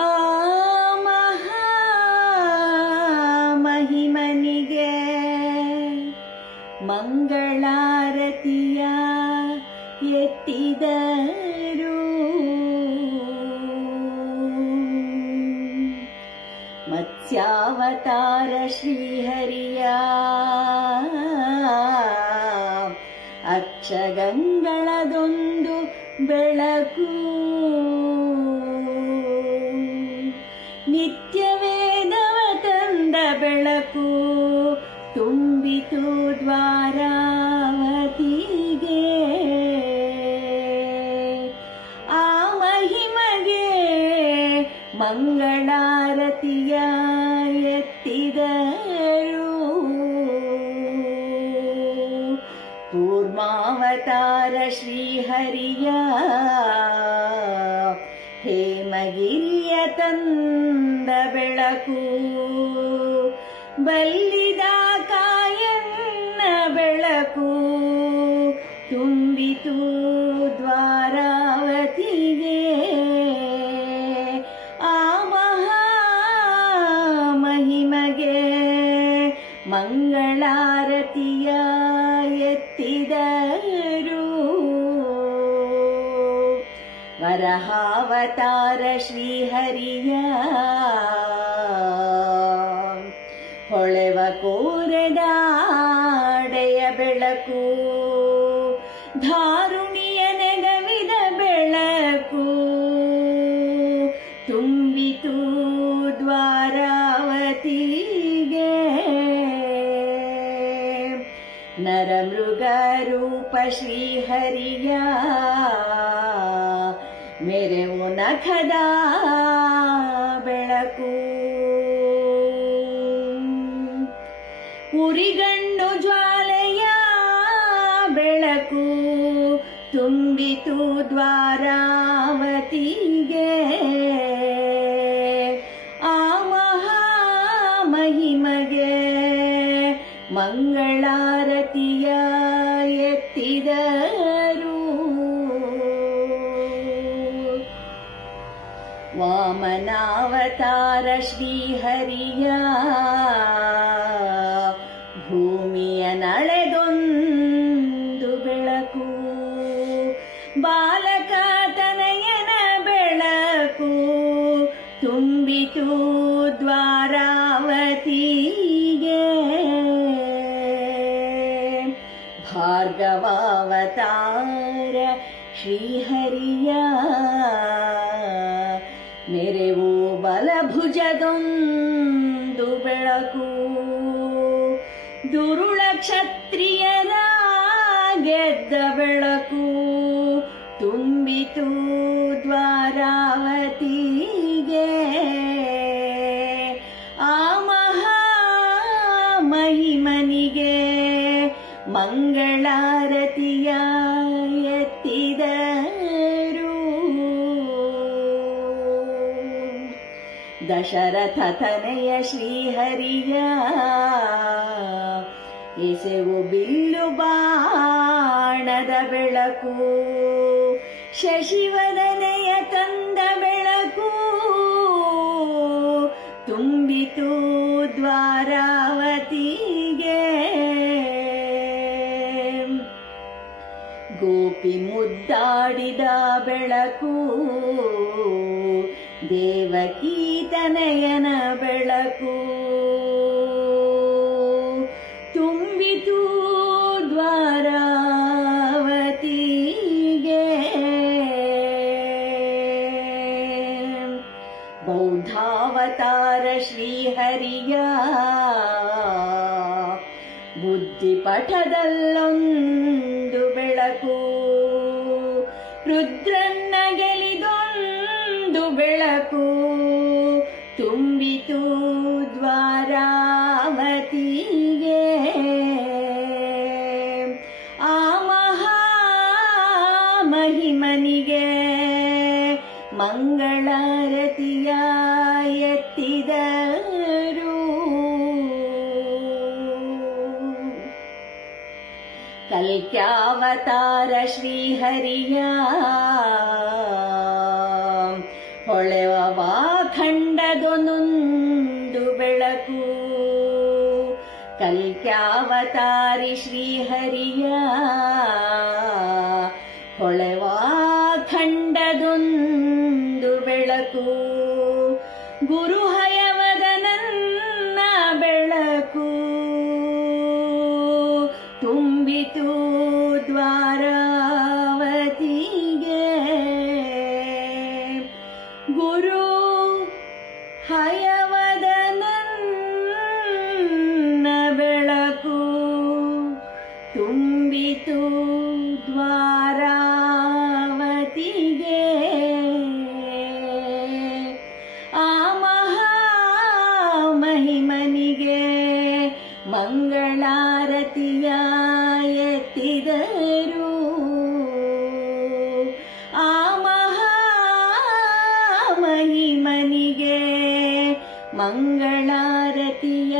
ಆ ಮಹಿಮನಿಗೆ ಮಂಗಳಾರತಿಯ ಎತ್ತಿದರು ಮತ್ಸ್ಯಾವತಾರ ಶ್ರೀಹರಿಯ ಅಕ್ಷಗಂಗಳದೊಂದು ಬೆಳಕು ನಿತ್ಯ ವೇದವ ತಂದ ಬೆಳಕು ತುಂಬಿತು ದ್ವಾರಾವತಿಗೆ ಆ ಮಹಿಮಗೆ ಮಂಗಳಾರತಿಯ ಎತ್ತಿದರು ಕೂರ್ಮಾವತಾರ ಶ್ರೀಹರಿಯ. ಹೇಮಗಿರಿಯ ತಂದ ಬೆಳಕು, ಬಲ್ಲಿದ ಕಾಯನ್ನ ಬೆಳಕು, ತುಂಬಿತು ದ್ವಾರಾವತಿಗೆ. ಆ ಮಹಾ ಮಹಿಮಗೆ ಮಂಗಳಾರತಿಯ ಎತ್ತಿದರು ವರಹಾವತಾರ ಶ್ರೀಹರಿಯ. ಹೊಳೆವ ಕೋರಡಾಡೆಯ ಬೆಳಕು ಧಾರುಣಿಯ ನೆಗವಿದ ಬೆಳಕು ತುಂಬಿತು ದ್ವಾರಾವತಿಗೆ. ನರಮೃಗ ರೂಪ ಶ್ರೀಹರಿಯ. ಮೆರೆವು ನಖದ ಬೆಳಕು. ಉರಿಗಣ್ಣು ಜ್ವಾಲೆಯ ಬೆಳಕು ತುಂಬಿತು ದ್ವಾರಾವತಿಗೆ. ಆ ಮಹಾ ಮಹಿಮಗೆ ಮಂಗಳಾರತಿಯ ಎತ್ತಿದರು ವಾಮನಾವತಾರ ಶ್ರೀಹರಿಯ. ಭೂಮಿಯ ನಳೆದೊಂದು ಬೆಳಕು ಬಾಲಕ ತನಯನ ಬೆಳಕು ತುಂಬಿತು ದ್ವಾರಾವತಿಗೆ. ಭಾರ್ಗವಾವತಾರ ಶ್ರೀಹರಿಯ. ದುರುಳ ಕ್ಷತ್ರಿಯರ ಗೆದ್ದ ಬೆಳಕು ತುಂಬಿತು ದ್ವಾರಾವತಿಗೆ. ಆ ಮಹಾ ಮಹಿಮನಿಗೆ ಮಂಗಳಾರತಿಯ ದಶರಥ ತನಯ ಶ್ರೀಹರಿಯ. ಎಸೆವು ಬಿಲ್ಲು ಬಾಣದ ಬೆಳಕು ಶಶಿವದನೆಯ ತಂದ ಬೆಳಕು, ತುಂಬಿತು ದ್ವಾರಾವತಿಗೆ. ಗೋಪಿ ಮುದ್ದಾಡಿದ ಬೆಳಕು ದೇವಕೀ ತನಯನ ಬೆಳಕು. ತುಂಬಿತು ದ್ವಾರಾವತಿಗೆ. ಬೌದ್ಧಾವತಾರ ಶ್ರೀಹರಿಯ ಬುದ್ಧಿಪಠದಲ್ಲೊಂದು ಬೆಳಕು. ರುದ್ರನ್ನಗೆ ಬೆಳಕು ತುಂಬಿತು ದ್ವಾರಾವತಿಗೆ. ಆ ಮಹಾ ಮಹಿಮನಿಗೆ ಮಂಗಳಾರತಿಯ ಎತ್ತಿದರು. ಕಲ್ಕ್ಯಾವತಾರ ಶ್ರೀಹರಿಯ ಹೊಳೆವ ಖಂಡದೊಂದು ಬೆಳಕು. ಕಲ್ಕ್ಯಾವತಾರಿ ಶ್ರೀಹರಿಯ ಹೊಳೆವಾಖಂಡದೊಂದು ಬೆಳಕು. ಗುರು ತುಂಬಿತು ದ್ವಾರಾವತಿಗೆ. ಆ ಮಹಾಮಹಿಮನಿಗೆ ಮಂಗಳಾರತಿಯ ಎತ್ತಿದರು. ಆ ಮಹಾಮಹಿಮನಿಗೆ ಮಂಗಳಾರತಿಯ